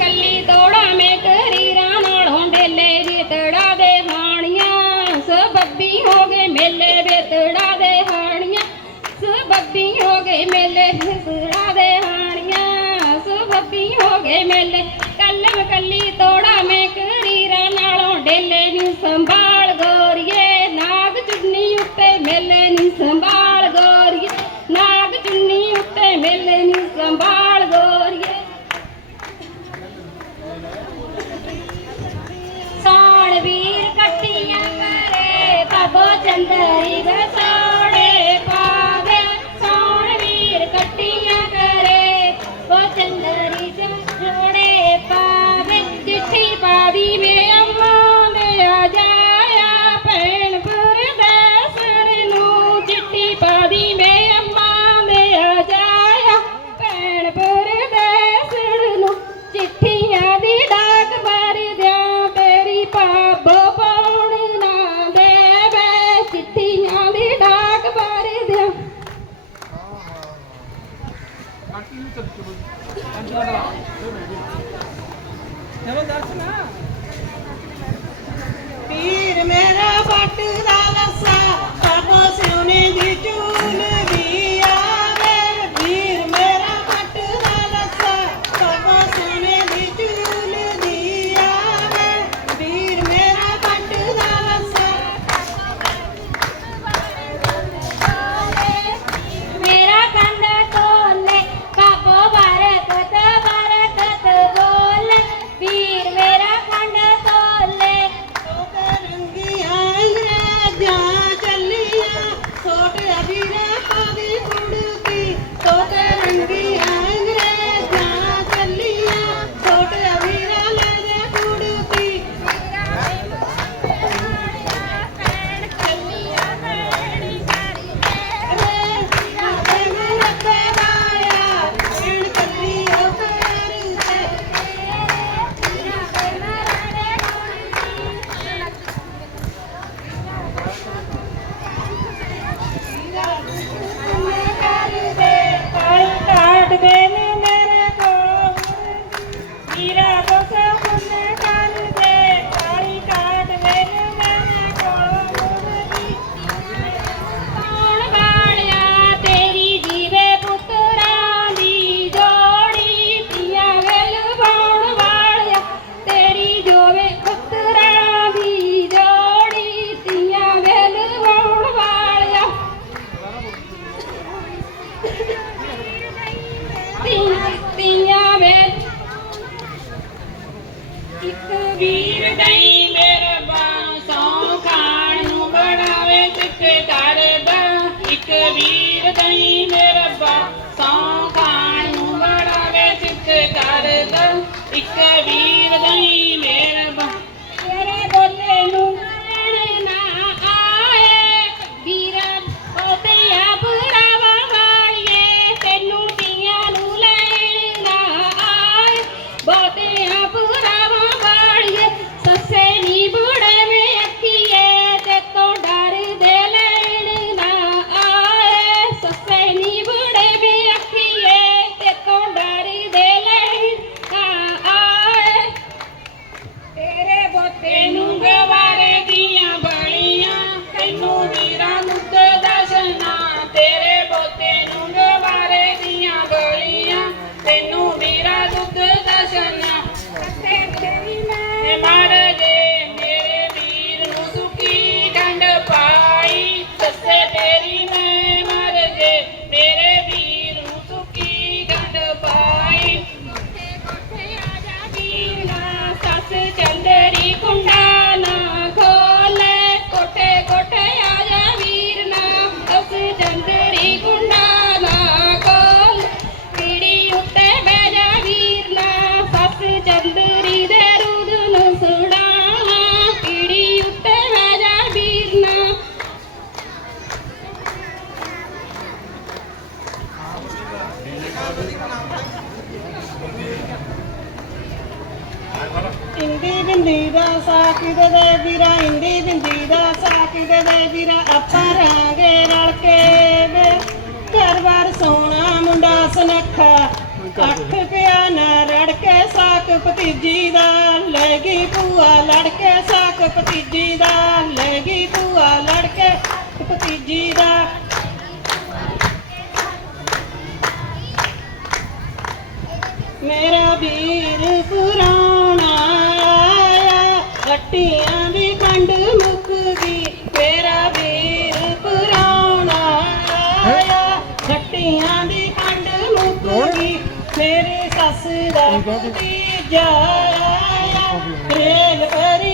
કલ્લી દોડા મેં કરી રાવણ હોંડે લેવી તળાવે માં ਚਲੋ ਦਰਸ਼ਨਾ ਪੀਰ ਮੇਰਾ ਬਾਟੀ ਦਾ ਇੱਕ ਵੀਰ ਨਹੀਂ ਮੇਰਾ ਬਾ ਨੂੰ ਬਣਾਵੇ ਚਿੱਟੇ ਕਰਦਾ ਇੱਕ ਵੀਰ ਨਹੀਂ ਮੇਰਾ ਬਾ ਨੂੰ ਬਣਾਵੇ ਚਿੱਟੇ ਕਰਦਾ ਇੱਕ ਵੀਰ ਨਹੀਂ ਇੰਦੀ ਬਿੰਦੀ ਦਾ ਸਾਕੀ ਦੇ ਦੇ ਵੀਰਾ, ਇੰਦੀ ਬਿੰਦੀ ਦਾ ਸਾਕੀ ਦੇ ਦੇ ਵੀਰਾ, ਆਪਾਂ ਰਾਂਗੇ ਰਲ ਕੇ ਵੇ। ਘਰਵਾਰ ਸੋਹਣਾ ਮੁੰਡਾ ਸੁਨੱਖਾ, ਅੱਖ ਪਿਆ ਨਾ ਰੜ ਕੇ ਸਾਕ ਭਤੀਜੀ ਦਾ। ਲੈ ਗਈ ਭੂਆ ਲੜ ਕੇ ਸਾਕ ਭਤੀਜੀ ਦਾ। ਮੇਰਾ ਵੀਰ ਪੁਰਾਣਾ ਆਇਆ। ਦੀ ਖੰਡ ਮੁੱਕ ਗਈ। ਮੇਰਾ ਵੀਰ ਪੁਰਾਣਾ ਆਇਆ। ਦੀ ਖੰਡ ਮੁੱਕ ਗਈ। ਮੇਰੀ ਸੱਸ ਦਾ ਭਤੀਜਾ ਆਇਆ। ਰੇਲ ਪਰ